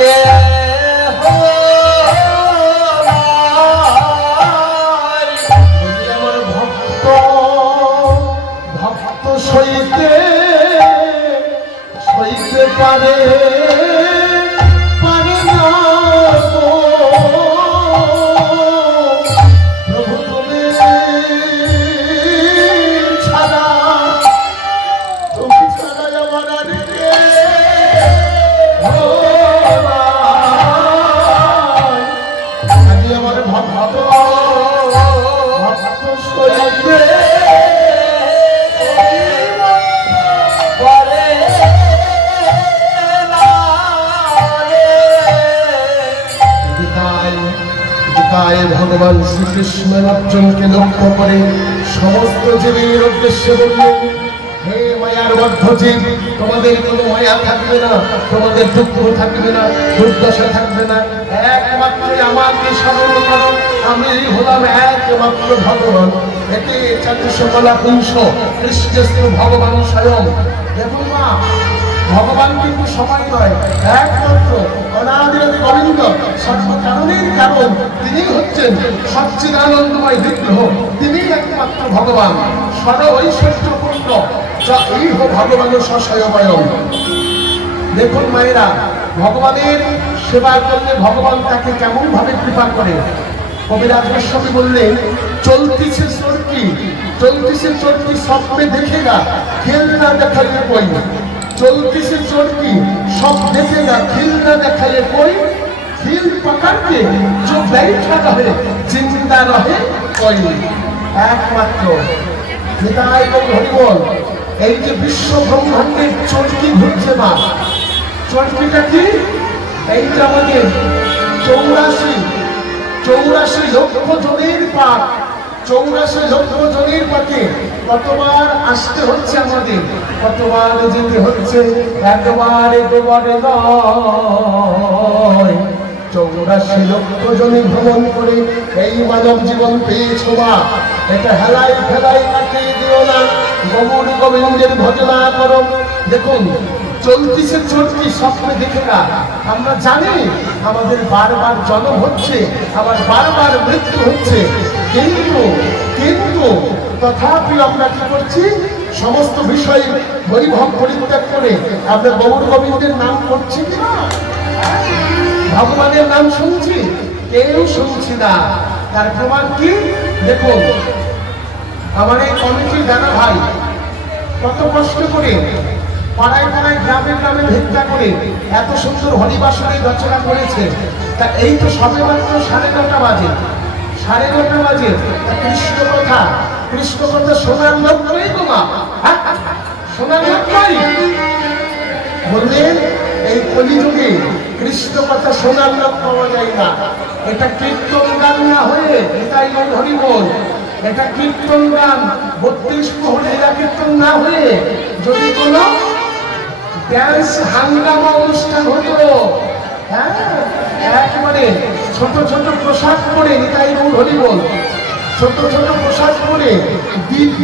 কে আমার ভক্ত ভক্ত সইতে সইতে পারে পারে না গো। প্রভু তুমি ছাড়া আমার আর কে আজ আমার ভক্ত ভক্ত সইতে ভগবান শ্রীকৃষ্ণ অর্জুনকে লক্ষ্য করে সমস্ত জীবের উদ্দেশ্যে বললেন, হে মায়ার বদ্ধ জীব, তোমাদের কোনো মায়া থাকবে না, তোমাদের দুঃখ থাকবে না, দুর্দশা থাকবে না, একমাত্র আমাকে স্মরণ করো, আমি হলাম একমাত্র ভগবান। এটি 450 কৃষ্ণস্থ ভগবান স্বয়ং। দেখুন মা, ভগবান কিন্তু সবাই নয়, একমাত্র অনাদিরাদি গোবিন্দ সর্বকারণের কারণ, তিনি হচ্ছেন সচ্চিদানন্দময় বিগ্রহ, তিনি একমাত্র ভগবান সর্ব ঐশ্বর্যপূর্ণ, যা এই ভগবান সস্বয়ং। দেখুন মায়েরা, ভগবানের সেবা করলে ভগবান তাকে কেমন ভাবে কৃপা করে। কবিরাজ গোস্বামী বললেন, চলতিছে চরকি চলতিছে চরকি স্বপ্নে দেখেগা, খেল না দেখাইয়ে কই। চলতিছে চরকি সব দেখেগা, খেল না দেখাইয়ে কই। খেল পকড়কে जो बैठा रहे जिंदा रहे कोई। একমাত্র নিতাই হরি বল। এই যে বিশ্ব ব্রহ্মাণ্ডের চরকি ঘুরছে মা, চরকিটা কি? এই যে আমাদের 84 লক্ষ জনের পাপ, 84 লক্ষ জনের পাকে কতবার আসতে হচ্ছে আমাদের, কতবার যেতে হচ্ছে, একবার দুবারে নয়, 84 লক্ষ জনে ভ্রমণ করে এই মানব জীবন পেয়েছ মা। এটা হেলাই ফেলাই কাটিয়ে দিও না, গৌর গোবিন্দের ভজনা করো। দেখুন, চলতিছে চলতি স্বপ্নে দেখে না, আমরা জানি আমাদের বারবার জন্ম হচ্ছে, আবার বারবার মৃত্যু হচ্ছে, কিন্তু কিন্তু তথাপি আমরা কি করছি, সমস্ত বিষয় বৈভব পরিত্যাগ করে আমরা গৌর গোবিন্দের নাম করছি না, ভগবানের নাম শুনছি, কেউ শুনছি না। তার প্রমাণ কি? দেখুন, আমার এই কমিটির দাদা ভাই কত কষ্ট করে পাড়ায় পাড়ায় গ্রামে গ্রামে ভিক্ষা করে এত সুন্দর হরিবাসনের রচনা করেছে। তা এই তো সবে মাত্র 9:30 বাজে, 9:30 বাজে। কৃষ্ণ কথা শোনার লোক নেই তো মা, শোনার লোক নাই। বললেন এই কলিযুগে কৃষ্ণ কথা শোনার লোক পাওয়া যায় না। এটা কীর্তন গান না হয়ে, এটাই হরি বল, এটা কীর্তন গান 32 প্রহর লীলা কীর্তন না হয়ে যদি কোনো ড্যান্স হাঙ্গামা অনুষ্ঠান হতো, হ্যাঁ, একেবারে ছোট ছোট পোশাক পরে, নিতাই গৌর হরি বল, ছোট ছোট পোশাক পরে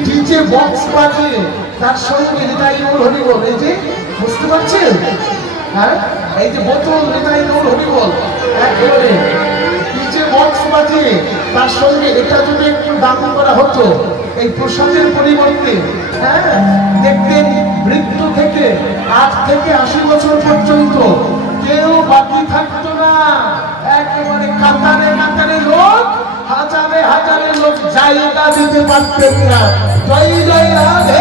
ডিজে বক্স বাজে, তার সঙ্গে নিতাই গৌর হরি বল, এই যে বুঝতে পারছেন, হ্যাঁ, এই যে বোতল নিতাই গৌর হরি বল, একেবারে ডিজে বক্স বাজে, তার সঙ্গে এটা যদি একটু দাম করা হতো এই প্রসাদের পরিবর্তে, হ্যাঁ, দেখতেন মৃত্যু থেকে 8 থেকে 80 বছর পর্যন্ত কেউ বাকি থাকতো না, একেবারে কাতারে কাতারে লোক, হাজারে হাজারে লোক জায়গা দিতে পারতেন না। জয় জয় রাধে।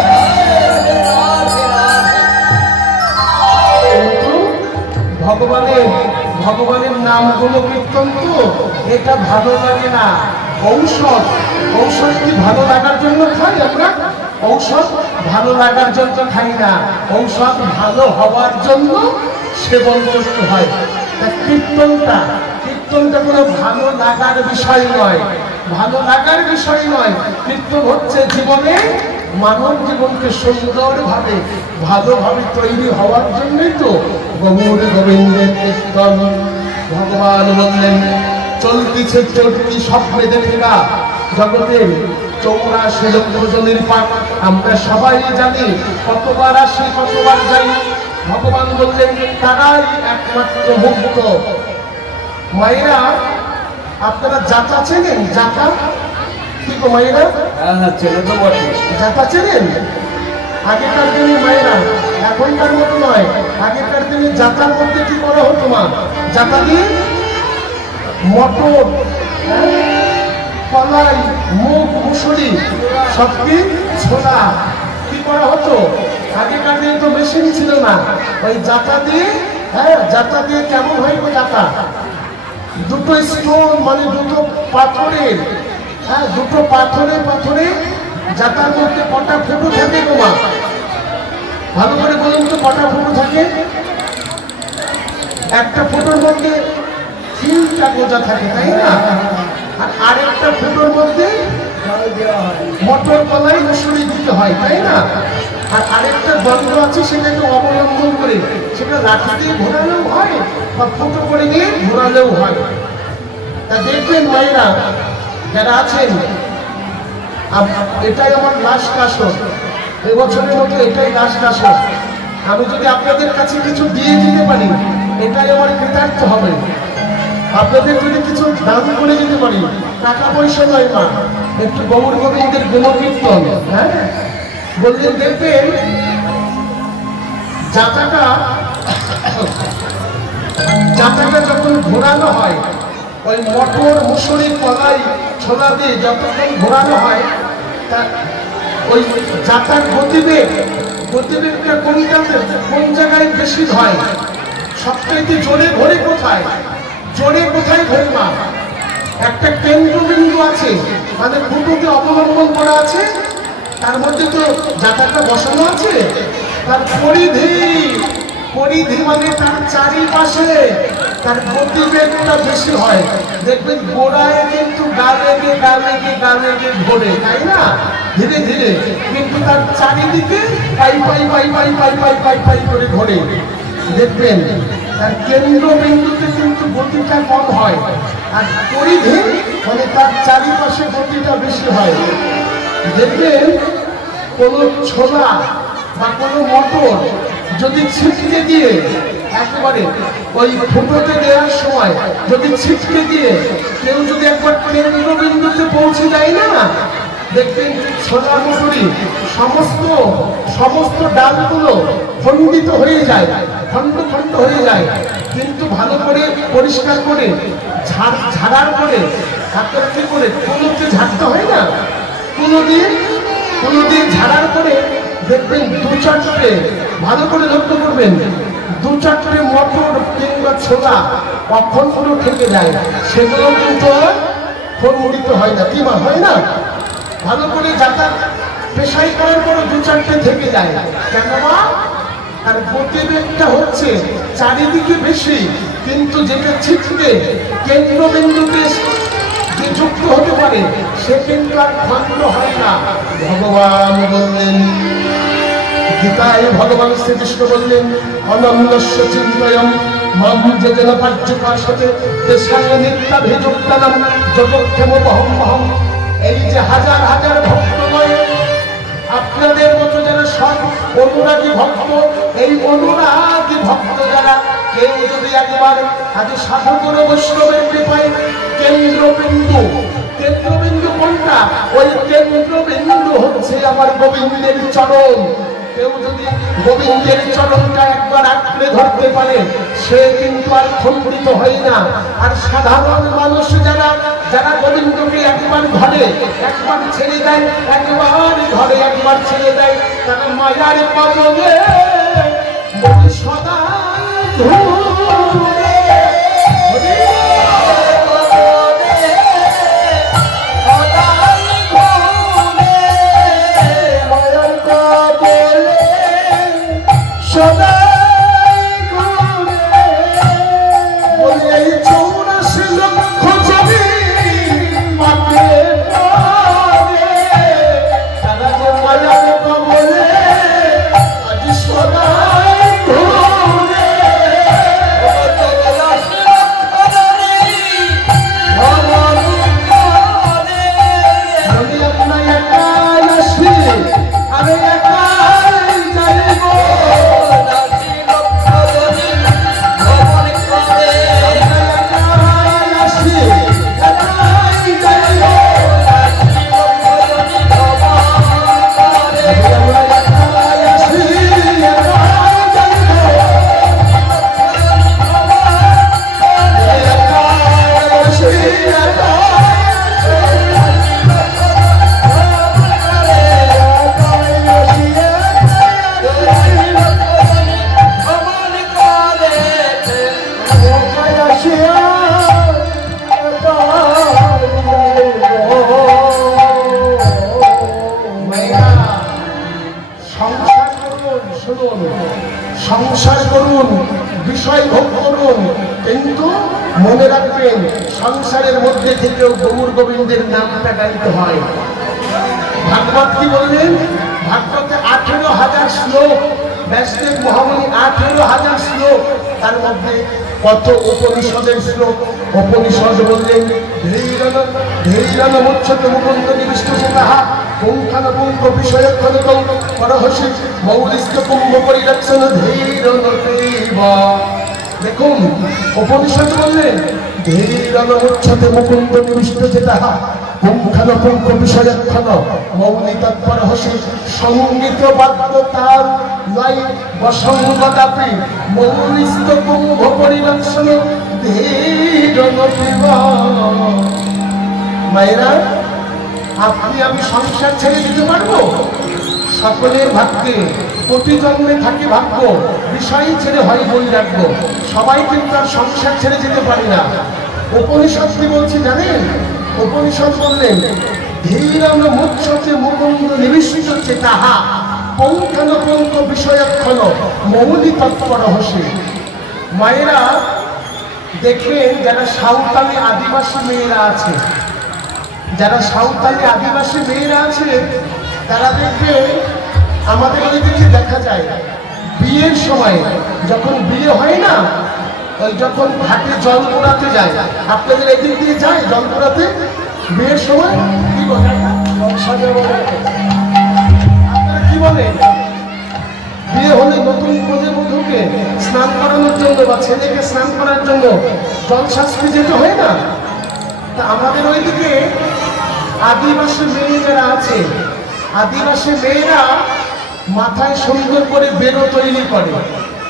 কিন্তু ভগবানের নামগুলো কীর্তন তো এটা ভালো লাগে না। ঔষধ কি ভালো লাগার জন্য খাই আমরা? ঔষধ ভালো লাগার জন্য খাই না, ঔষধ ভালো হওয়ার জন্য সেবন করতে হয়। কীর্তনটা কোনো ভালো লাগার বিষয় নয়, ভালো লাগার বিষয় নয়। কীর্তন হচ্ছে জীবনে, মানব জীবনকে সুন্দরভাবে ভালোভাবে তৈরি হওয়ার জন্যই তো গৌর গোবিন্দের কীর্তন। ভগবান বললেন, চলতিছে চলতি স্বপ্নে দেখে না, জগতের 84 লক্ষ জনের পাক আমরা সবাই জানি, কতবার আসি কতবার যাই, ভগবান বললেন তারাই একমাত্র মুক্ত। মায়েরা, আপনারা যাতা চেনেন? যাতা কি গো মায়েরা? হ্যাঁ ছেলে তো বটে। যাতা চেনেন? আগেকার দিনে মায়েরা, এখনকার মতো নয়, আগেকার দিনে যাতার মধ্যে কি করা হতো? মা যাতা দিয়ে মটর, কলাই, মুগ, মুসুরি সব কি ছোলা কি করা হতো? আগেকার দিনে তো মেশিন ছিল না, ওই যাতা দিয়ে। হ্যাঁ, যাতা দিয়ে কেমন হয় গো যাতা? দুটো স্টোন, মানে দুটো পাথরের, হ্যাঁ দুটো পাথরে পাথরে যাতার মধ্যে কটা ফুটো থাকে গো মা? ভালো করে বলুন তো, কটা ফুটো থাকে? একটা ফুটোর মধ্যে 3টা গোজা থাকে, তাই না? আর আরেকটা ফুটোর মধ্যে মটর, কলাই, মুসুরি দিতে হয়, তাই না? আর আরেকটা যন্ত্র আছে, সেটাকে অবলম্বন করে সেটা লাঠি দিয়ে ঘোরালেও হয় বা ফুটো করে দিয়ে ঘোরালেও হয়। তা দেখবেন মায়েরা যারা আছেন, এটাই আমার লাস্ট আসর, এবছরের মতো এটাই লাস্ট আসর। আমি যদি আপনাদের কাছে কিছু দিয়ে দিতে পারি, এটাই আমার কৃতার্থ হবে। আপনাদের যদি কিছু দান করে যেতে পারি, টাকা পয়সা নয় মা, একটু গৌর গোবিন্দের গুণকীর্তন। হ্যাঁ বললেন, দেখবেন যাতাটা যখন ঘোরানো হয়, ওই মটর, মুসুরি, কলাই, ছোলা দিয়ে যতক্ষণ ঘোরানো হয়, তা ওই যাতার গতিবেগটা কোন জায়গায় বেশি হয়? সবচাইতে জোরে ঘোরে কোথায়? জোরে কোথায় ঘোরে মা? একটা কেন্দ্রবিন্দু আছে, মানে ফুটোকে অবলম্বন করা আছে, তার মধ্যে তো যাতাটা বসানো আছে। তার পরিধি মানে তার চারিপাশে তার গতিবেগটা বেশি হয়। দেখবেন গোড়ায় কিন্তু গালেগে ঘোরে, তাই না? ধীরে ধীরে, কিন্তু তার চারিদিকে পাই করে ঘোরে। দেখবেন তার কেন্দ্রবিন্দুতে কিন্তু গতিটা কম হয়, আর পরিধি মানে তার চারিপাশে গতিটা বেশি হয়। দেখবেন কোনো ছোলা বা কোনো মটর যদি ছিটকে দিয়ে একেবারে ওই ফুটোতে দেওয়ার সময় যদি ছিটকে দিয়ে কেউ যদি একবার কেন্দ্রবিন্দুতে পৌঁছে যায় না, দেখবেন ছোলা মটরি সমস্ত ডালগুলো খণ্ডিত হয়ে যায়, খণ্ড হয়ে যায়। কিন্তু ভালো করে পরিষ্কার করে ঝাড়ার পরে আপনারা কি করে কুলোতে ঝাড়তে হয় না, কুলো দিয়ে ঝাড়ার পরে দেখবেন 2-4টে, ভালো করে লক্ষ্য করবেন, 2-4টে মটর কিংবা ছোলা অখণ্ড থেকে যায়, সেগুলো কিন্তু খণ্ডিত হয় না। কি মা, হয় না? ভালো করে যাতা পেশাই করার পর 2-4টে থেকে যায়, কেন মা? আর গতিবেগটা হচ্ছে চারিদিকে বেশি, কিন্তু যেটা ছিটকে কেন্দ্রবিন্দুতে যে যুক্ত হতে পারে, সে কিন্তু আর খণ্ড হয় না। ভগবান বললেন গীতায়, ভগবান শ্রীকৃষ্ণ বললেন, অনন্যস্য চিন্তয়ম মাম যেন পার্যুপাশতে তেষাং নিত্যাভিযুক্তানাম জগৎক্ষেমোপহম। এই যে হাজার হাজার ভক্তময় আপনাদের মতো যারা সব অনুরাগী ভক্ত, এই অনুরাগী ভক্ত যারা, কেউ যদি একবার আজ সাধুগুরু বৈষ্ণবের কৃপায় কেন্দ্রবিন্দু কোনটা? ওই কেন্দ্রবিন্দু হচ্ছে আমার গোবিন্দের চরণ। কেউ যদি গোবিন্দের চরণটা একবার আঁকড়ে ধরতে পারে, সে কিন্তু আর খণ্ডিত হয় না। আর সাধারণ মানুষ যারা গোবিন্দকে একবার ধরে, একবার ছেড়ে দেয়, একবার ছেড়ে দেয়, তারা মায়ার কবলে সদা বিষয় ভোগ করুন, কিন্তু মনে রাখবেন সংসারের মধ্যে থেকেও গৌর গোবিন্দের নামটা গাইতে হয়। ভাগবত কি বললেন? ভাগবতে 18,000 শ্লোক, ব্যাসদেব মহামুনি 18,000 শ্লোক, তার মধ্যে কত উপনিষদের শ্লোক। উপনিষদ বললেন ধীরন মুচ্ছতে মুকুন্দ নিবিষ্ট তাহা পুঙ্খান পুঙ্খ বিষয়ক্ষণ পরহসি মৌলিস্ত কুম্ভ পরিরক্ষণ ধীরন দেব। দেখুন উপনিষদ বললেন ধীরন মুচ্ছতে মুকুন্দ নিবিষ্ট তাহা পুঙ্খান পুঙ্খ বিষয়ক্ষণ মৌলি তৎপরহসি সঙ্গীত বাদ্য তাল নয় বসঙ্গতাপি মৌলিস্ত কুম্ভ পরিরক্ষণ ধীরন দেব। মায়েরা, আপনি আমি সংসার ছেড়ে দিতে পারবো? সকলের ভাগ্যে প্রতি জন্মে থাকে ভাগ্য, বিষয় ছেড়ে হয় বই রাখবো। সবাই কিন্তু আর সংসার ছেড়ে যেতে পারি না। উপনিষদ কি বলছি জানেন? উপনিষদ বললেন ধীরন মুচ্ছতে মুকুন্দ নিবিষ্ট তাহা পৌঁখান পৌঁখ বিষয়ক্ষণ মৌলি তৎপরহসি। মায়েরা দেখবেন, যারা সাঁওতালি আদিবাসী মেয়েরা আছে, যারা সাঁওতালি আদিবাসী মেয়েরা আছে, তারা দেখবে আমাদের ওই দিকে দেখা যায় বিয়ের সময় যখন বিয়ে হয় না, ওই যখন ঘাটে জল পোড়াতে যায়, আপনাদের এদিক দিয়ে যায় জল পোড়াতে বিয়ের সময়, কি বলে আপনারা কি বলেন? বিয়ে হলে নতুন বধূ বধূকে স্নান করানোর জন্য বা ছেলেকে স্নান করার জন্য জল শাস্তি যেতে হয় না? তা আমাদের ওইদিকে আদিবাসী মেয়ে যারা আছে, আদিবাসী মেয়েরা মাথায় সুন্দর করে বেরো তৈরি করে।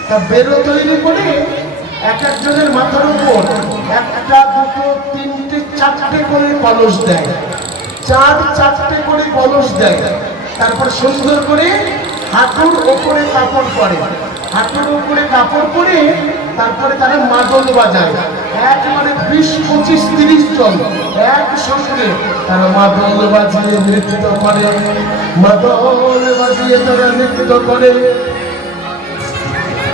তা বেরো তৈরি করে এক একজনের মাথার উপর একটা দুটো তিনটে চারটে করে কলস দেয়, চারটে করে কলস দেয়। তারপর সুন্দর করে হাঁটুর ওপরে কাপড় পরে, হাঁটুর উপরে কাপড় পরে তারপরে তারা মাদল বাজায়। একবারে 20, 25, 30 জন একসঙ্গে তারা মাদল বাজিয়ে নৃত্য করে, মাদল বাজিয়ে তারা নৃত্য করে।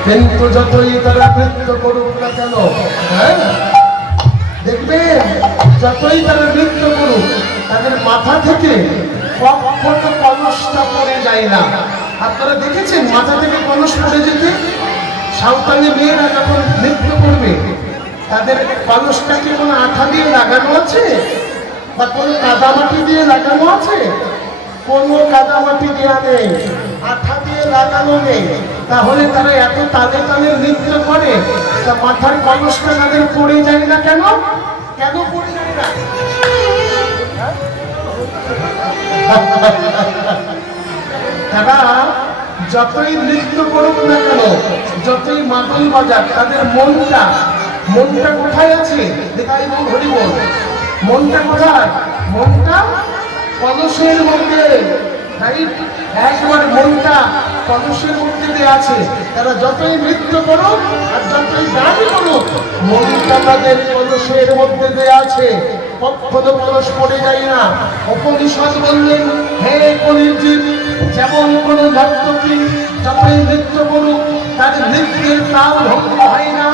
কিন্তু যতই তারা নৃত্য করুক না কেন, হ্যাঁ দেখবেন যতই তারা নৃত্য করুক, তাদের মাথা থেকে কখনো কলসটা পড়ে যায় না। আপনারা দেখেছেন মাথা থেকে কলস পড়ে যেতে? সাঁওতালি মেয়েরা যখন নৃত্য করবে, তাদের কলসটাকে কোনো আঠা দিয়ে লাগানো আছে বা কোনো কাদামাটি দিয়ে লাগানো আছে? কোনো কাদামাটি দেওয়া নেই, আঠা দিয়ে লাগানো নেই। তাহলে তারা এত তালে তালে নৃত্য করে, তা মাথার কলসটা তাদের পড়ে যায় না কেন? কেন পড়ে যায় না? তারা যতই নৃত্য করুক না কেন, যতই মাদল বাজাক, তাদের মনটা কোথায় আছে? দেখাই বল হরি বল। মনটা কোথায়? মনটা কলসের মধ্যে, একবার মনটা কলসের মধ্যে দিয়ে আছে। তারা যতই নৃত্য করুক আর যতই গান করুক, মনটা তাদের কলসের মধ্যে দিয়ে আছে, কখনো কলস পড়ে যায় না। উপনিষদ বললেন হে কলির জীব, যেমন কোন নর্তকী যতই নৃত্য করুক তার নৃত্যের তাল ভঙ্গ হয় না।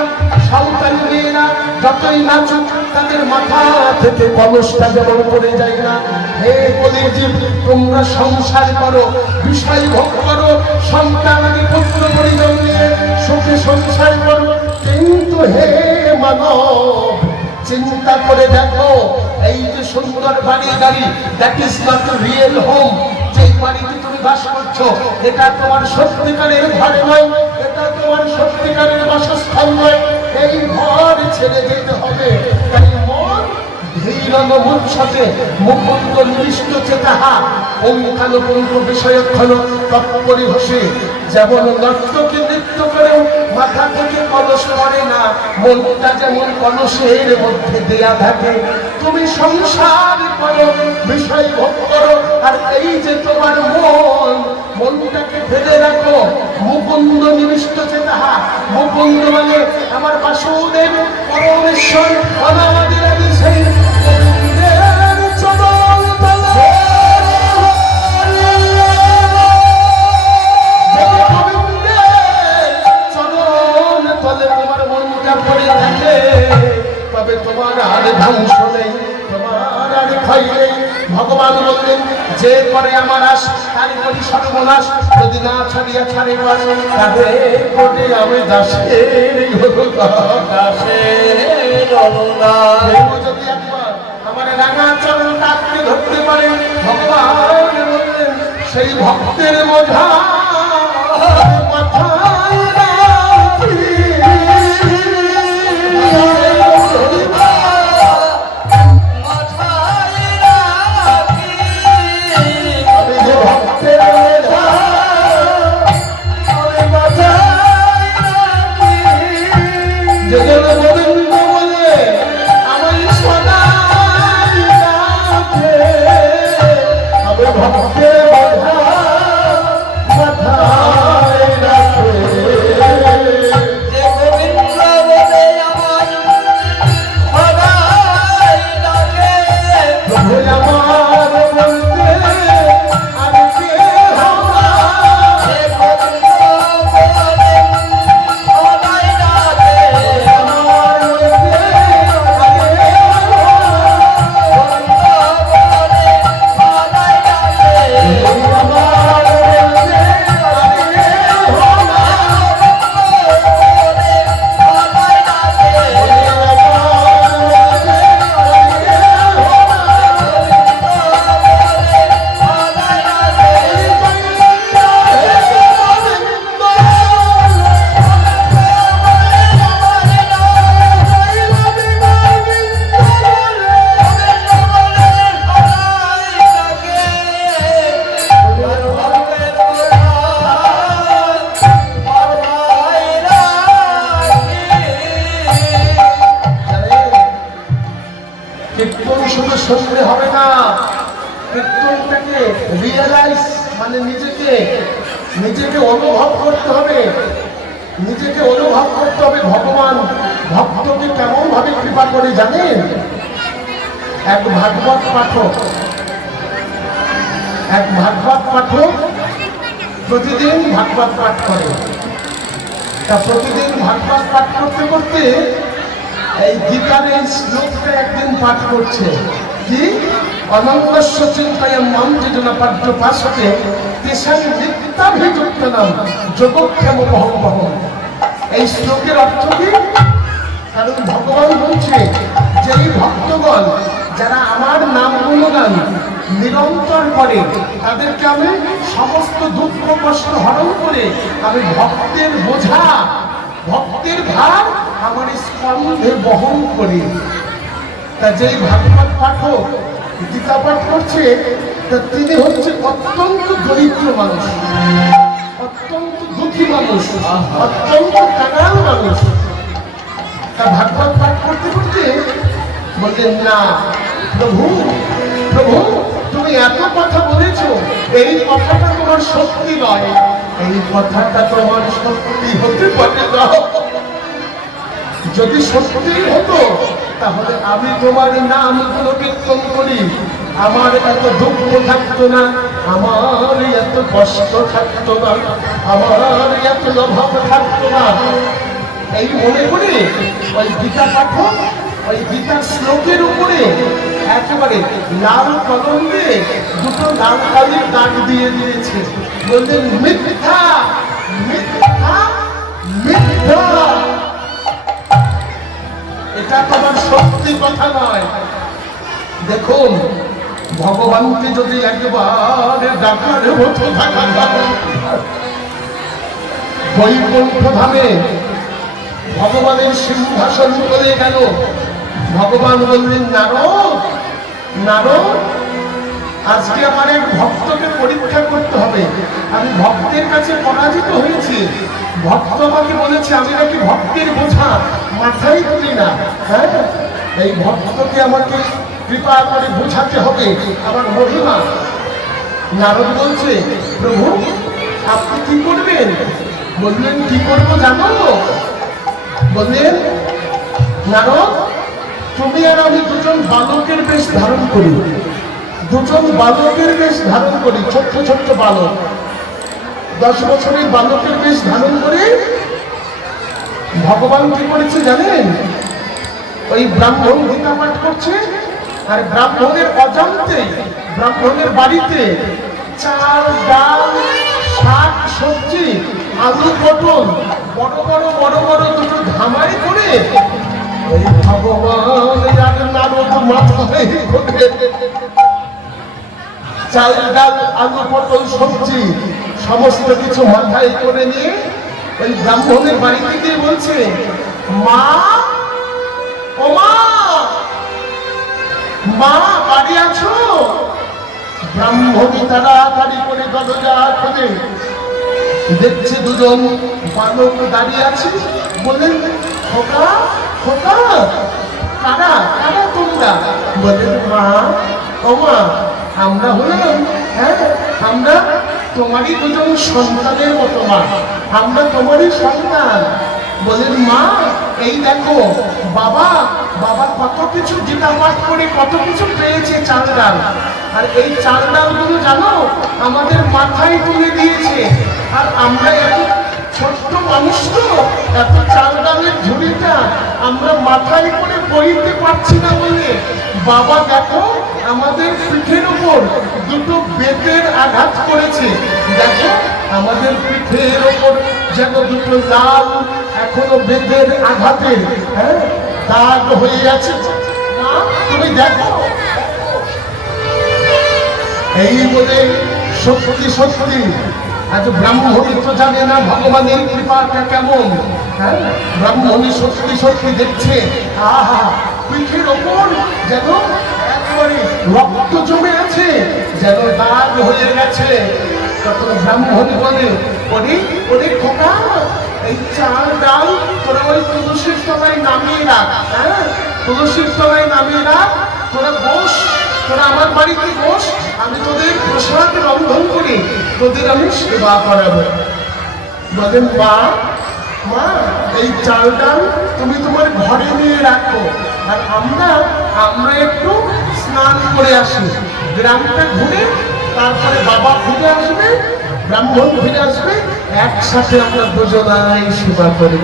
সাঁওতালি মেয়েরা যতই নাচুক তাদের মাথা থেকে কলসটা যেমন পড়ে যায় না। হে কলির জীব, তোমরা সংসার করো, বিষয় ভোগ করো, সন্তান আদি পুত্র পরিজন নিয়ে সুখে সংসার করো, কিন্তু হে মানব চিন্তা করে দেখো, এই যে সুন্দর বাড়ি গাড়ি, that is not real home. যে বাড়িতে তুমি বাস করছো, এটা তোমার সত্যিকারের ঘর নয়, এটা তোমার সত্যিকারের বাসস্থান নয়। এই ঘর ছেড়ে যেতে হবে। তাই মন ধীরন মুচ্ছতে মুকুন্দ নিবিষ্ট তাহা পুঙ্খান পুঙ্খ বিষয়ক্ষণ তৎপরিহসে। যেমন নর্তকী নৃত্য করেও মাথা থেকে কলস পড়ে না, মনটা যেমন কলসের মধ্যে দেয়া থাকে। তুমি সংসার করো, বিষয় ভোগ করো, আর এই যে তোমার মনটাকে ফেলে রাখো মুকুন্দ নিবিষ্ট তাহা। মুকুন্দ মানে আমার বাসুদেব পরমেশ্বর অনাদির আদি সেই গোবিন্দের চরণ তলে, গোবিন্দের চরণ তলে তোমার পূজা করে থাকে তবে তোমার আর ধ্বংস নেই, তোমার আর ক্ষয় নেই। ভগবান বললেন যে করে আমার আশ তারই করি সর্বনাশ, যদি না ছাড়িয়া ছাড়ে বাস তাদের কোটে আমি দাসের যদি একবার আমার রাঙা চরণ তাকে ধরতে পারে, ভগবান বললেন সেই ভক্তের বোঝা মাথায় রাখি। শুনলে হবে না, কীর্তনটাকে রিয়েলাইজ মানে নিজেকে অনুভব করতে হবে, নিজেকে অনুভব করতে হবে। ভগবান ভক্তকে কেমন ভাবে কৃপা করে জানেন? এক ভাগবত পাঠক প্রতিদিন ভাগবত পাঠ করে। তা প্রতিদিন ভাগবত পাঠ করতে করতে এই গীতার এই শ্লোকটা একদিন পাঠ করছে, কি অনন্তস্য চিন্তায় মাম যোজনা পাঠ্য পাশতে তেষাং নিত্যাভিযুক্ত নাম যোগক্ষেম বহম। এই শ্লোকের অর্থ কি? কারণ ভগবান বলছে যে এই ভক্তগণ যারা আমার নাম গুণগান নিরন্তর করে তাদেরকে আমি সমস্ত দুঃখ কষ্ট হরণ করে আমি ভক্তের বোঝা ভক্তের ভার আমার স্কন্ধে বহন করি। তা যেই ভাগবত পাঠক গীতা পাঠ করছে তা তিনি হচ্ছে অত্যন্ত দরিদ্র মানুষ, অত্যন্ত দুঃখী মানুষ, অত্যন্ত কাঙাল মানুষ। তা ভাগবত পাঠ করতে করতে বললেন, না প্রভু তুমি এত কথা বলেছ, এই কথাটা তোমার সত্যি নয়, এই কথাটা তোমার সত্যি হতে পারে না। যদি সত্যি হতো তাহলে আমি তোমার নামগুলো কীর্তন করি, আমার এত দুঃখ থাকতো না, আমার এত কষ্ট থাকতো না, আমার এত অভাব থাকতো না। এই মনে করে ওই গীতা পাঠক ওই গীতার শ্লোকের উপরে একেবারে লাল কলম দিয়ে দুটো লাল কালির দাগ দিয়ে দিয়েছে, বললেন মিথ্যা মিথ্যা মিথ্যা, এটা তোমার সত্যি কথা নয়। দেখুন ভগবানকে যদি একবার ডাকার মতো থাকা বৈকুণ্ঠ ধামে ভগবানের সিংহাসন চলে গেল। ভগবান বললেন, নারদ আজকে আমার এক ভক্তকে পরীক্ষা করতে হবে। আমি ভক্তের কাছে পরাজিত হয়েছি, ভক্ত আমাকে বলেছে আমি নাকি ভক্তের বোঝা মাথায় তুলি না। হ্যাঁ, এই ভক্তকে আমাকে কৃপা করে বোঝাতে হবে আমার মহিমা। নারদ বলছে, প্রভু আপনি কি করবেন? বললেন, কি করবো জানো? বললেন, নারদ তুমি আর আমি দুজন বালকের বেশ ধারণ করি, দুজন বালকের বেশ ধারণ করি, ছোট্ট ছোট্ট বালক, 10 বছরের বালকের বেশ ধারণ করে ভগবান কি করেছে জানেন? ওই ব্রাহ্মণ গীতা পাঠ করছে, আর ব্রাহ্মণের অজান্তে ব্রাহ্মণের বাড়িতে চাল ডাল শাক সবজি আলু পটল বড় বড় বড় বড় দুটো ধামাই করে ওই ভগবান আর নারদ মাথায় করে চাল ডাল আলু পটল সবজি সমস্ত কিছু মাথায় করে নিয়ে ওই ব্রাহ্মণের বাড়িতে গিয়ে বলছে, মা ও মা, মা বাড়ি আছো? ব্রাহ্মণী তাড়াতাড়ি করে দরজা খুলে দেখছে দুজন বালক দাঁড়িয়ে আছে। বললেন, খোকা খোকা, কারা কারা তোমরা? বললেন, মা ও মা, আমরা হলাম, হ্যাঁ আমরা তোমারই দুজন সন্তানের মতো মা, আমরা তোমারই সন্তান। বলেন, মা এই দেখো বাবা, বাবা কত কিছু গীতা পাঠ করে কত কিছু পেয়েছে চাল ডাল, আর এই চাল ডালগুলো জানো আমাদের মাথায় তুলে দিয়েছে, আর আমরা এত ছোট্ট মানুষ তো, এত চাল ডালের ঝুড়িটা আমরা মাথায় করে বইতে পারছি না বলে বাবা দেখো আমাদের পিঠের উপর দুটো বেতের আঘাত করেছে, দেখো আমাদের পিঠের উপর যেন দুটো লাল এখনো বেতের আঘাতে দাগ হয়ে আছে, মা তুমি দেখো। এই বলে সত্যি সত্যি আজ ব্রাহ্মণী তো জানে না ভগবানের কৃপাটা কেমন, হ্যাঁ ব্রাহ্মণী সত্যি সত্যি দেখছে, আহা পিঠের ওপর যেন একেবারে রক্ত জমে আছে, যেন দাগ হয়ে গেছে। তখন ব্রাহ্মণী বলে, ওরে ওরে খোকা, এই চাল ডাল তোরা ওই তুলসীর তলায় নামিয়ে রাখ, হ্যাঁ তুলসীর তলায় নামিয়ে রাখ, তোরা বস, তোরা আমার বাড়িতে বস, আমি তোদের প্রসাদ রন্ধন করে তোদের আমি সেবা করাবো। বলেন, মা মা এই চাল ডাল তুমি তোমার ঘরে নিয়ে রাখো, আর আমরা একটু স্নান করে আসি, গ্রামটা ঘুরে তারপরে বাবা ফিরে আসবে, ব্রাহ্মণ ফিরে আসবে, একসাথে আমরা দুজনাই সেবা করব।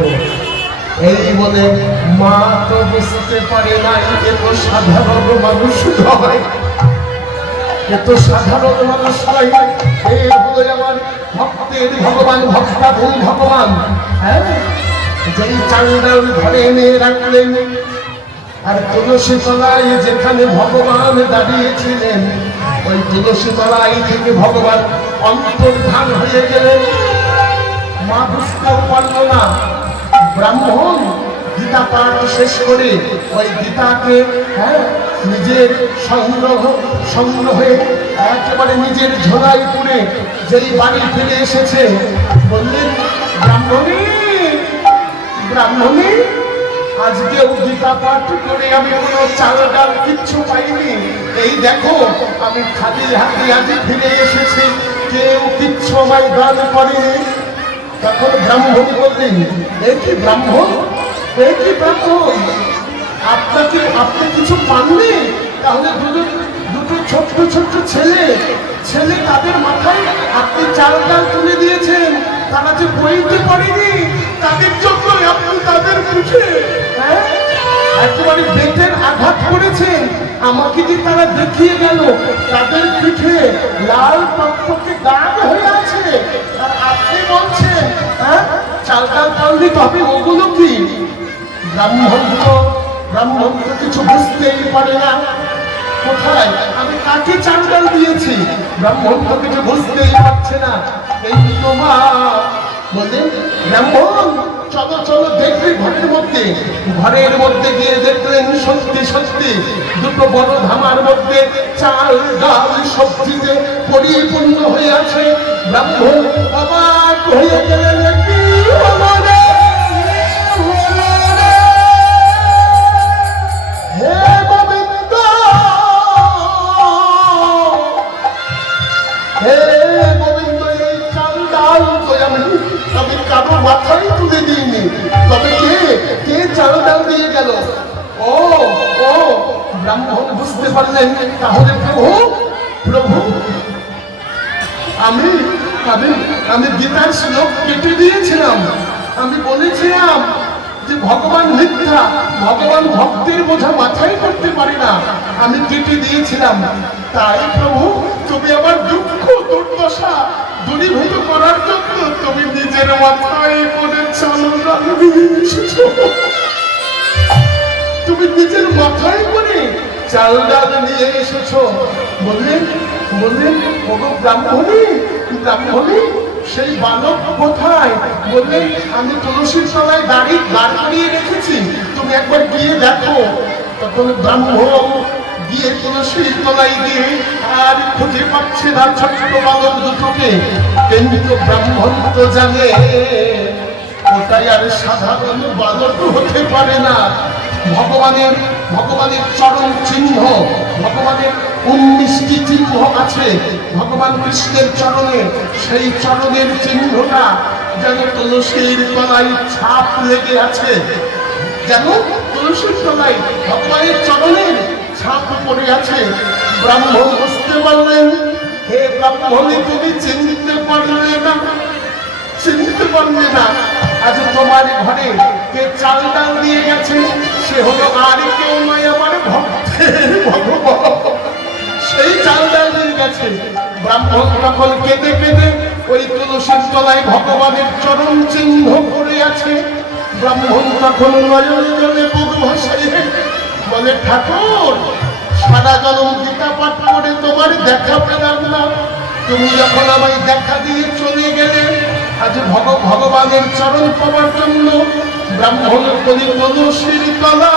এই বলে মা তো বুঝতে পারে না এত সাধারণ মানুষ নয়, এত সাধারণ মানুষ নয়, এই হলো আমার ভক্তের ভগবান, ভক্তাধীন ভগবান, হ্যাঁ যেই চাল ডাল ঘরে এনে রাখলেন, আর তুলসী তলায় যেখানে ভগবান দাঁড়িয়েছিলেন ওই তুলসী তলায় থেকে ভগবান অন্তর্ধান হয়ে গেলেন। মা বুঝতেও পারল না। ব্রাহ্মণ গীতা পাঠ শেষ করে ওই গীতাকে নিজের সংগ্রহে একেবারে নিজের ঝোলায় পুরে যেই বাড়ি ফিরে এসেছে, বললেন, ব্রাহ্মণী ব্রাহ্মণী আজকেও গীতা পাঠ করে আমি কোনো চাল ডাল কিচ্ছু পাইনি, এই দেখো আমি খালি হাতে আজ ফিরে এসেছি, কেউ কিচ্ছু আমায় দান করেনি। তখন ব্রাহ্মণী বললেন, এই কি ব্রাহ্মণ, এই কি ব্রাহ্মণ, আপনি কিছু পাননি? তাহলে দুটো ছোট্ট ছোট্ট ছেলে তাদের মাথায় আপনি চাল ডাল তুলে দিয়েছেন, তারা যে বইতে পারেনি তাদের জন্য আপনি তাদের পিঠে একেবারে বেতের আঘাত করেছেন, আমাকে যে তারা দেখিয়ে গেল তাদের পিঠে লাল টকটকে দাগ হয়ে আছে, আর আপনি বলছেন চাল ডাল পাননি, তবে ওগুলো কি? ব্রাহ্মণ তো কিছু বুঝতেই পারে না, কোথায় আমি কাকে চাল ডাল দিয়েছি, ব্রাহ্মণ তো কিছু বুঝতেই পারছে না। এই তোমা বলে, ব্রাহ্মণ চলো চলো দেখবে ঘরের মধ্যে গিয়ে দেখলেন সত্যি সত্যি দুটো বড় ধামার মধ্যে চাল ডাল সবজিতে পরিপূর্ণ হয়ে আছে। ব্রাহ্মণ অবাক হয়ে গেলেন, কি হলো রে? হে গোবিন্দ, হে গোবিন্দ, এই চাল ডাল তো আমি কারো মাথায় তুলে দিইনি, তবে কে চাল ডাল দিয়ে গেল? ও ব্রাহ্মণ বুঝতে পারলেন, তাহলে প্রভু আমি গীতার শ্লোক কেটে দিয়েছিলাম, আমি বলেছিলাম যে ভগবান মিথ্যা, ভগবান ভক্তের বোঝা মাথায় করতে পারে না, আমি কেটে দিয়েছিলাম। তাই প্রভু তুমি আমার দুঃখ দুর্দশা দূরীভূত করার জন্য তুমি নিজের মাথায় করে চাল ডাল নিয়ে এসেছো। তুমি নিজের মাথায় করে চাল ডাল নিয়ে এসেছো। বললেন বললেন ওগো ব্রাহ্মণী, ব্রাহ্মণী সেই বালক কোথায়? বললেন আমি তুলসীর তলায় দাঁড় করিয়ে রেখেছি, তুমি একবার গিয়ে দেখো। তখন ব্রাহ্মণ গিয়ে তুলসীর তলায় গিয়ে আর খুঁজে পাচ্ছে না ছোট্ট বালক দুটোকে। কিন্তু ব্রাহ্মণ তো জানে ওটাই আর সাধারণ বালক হতে পারে না, ভগবানের ভগবানের চরণ চিহ্ন, ভগবানের 19টি চিহ্ন আছে ভগবান কৃষ্ণের চরণে। সেই চরণের চিহ্নটা যেন তুলসীর তলায় ছাপ লেগে আছে, যেন তুলসীর তলায় ভগবানের চরণের ছাপ পড়ে আছে। ব্রাহ্মণ বুঝতে পারলেন, হে ব্রাহ্মণী তুমি চিনতে পারলে না, চিনতে পারলে না। আজ তোমার ঘরে কে চাল ডাল দিয়ে গেছে সে হলো আর কেউ নয়, আমার ভক্তের ভগবান। সেই চাল ডাল দিয়ে গেছে। ব্রাহ্মণ তখন কেঁদে কেঁদে ওই তুলসীর তলায় ভগবানের চরণ চিহ্ন পড়ে আছে। ব্রাহ্মণ তখন নয়ন জলে বুক ভাসাইয়ে বলে, ঠাকুর সারা জনম গীতা পাঠ করে তোমার দেখা পেলাম না, তুমি যখন আমায় দেখা দিয়ে চলে গেলে, আজ ভগবানের চরণ পাওয়ার জন্য ব্রাহ্মণ কলি তুলসীর তলা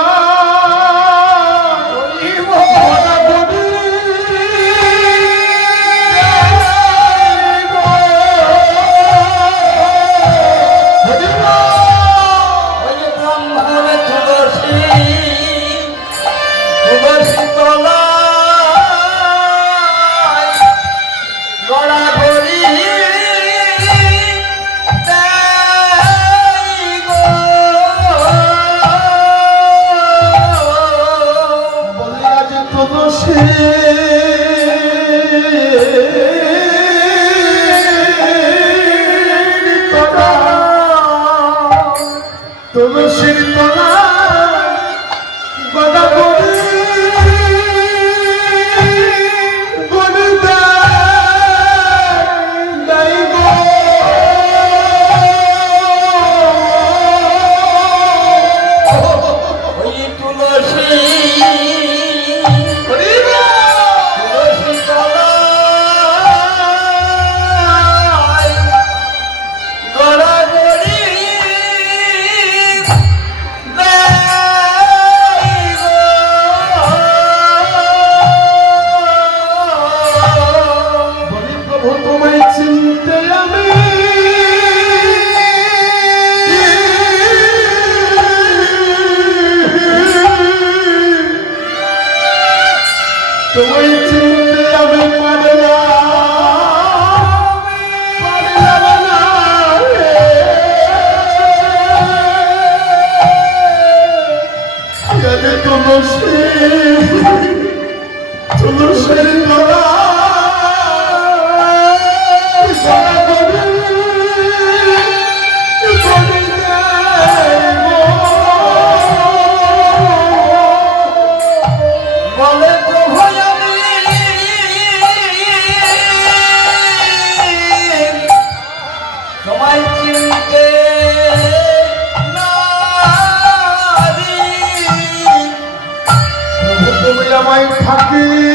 তুলসীর তলা গদা করে আমায় থাকি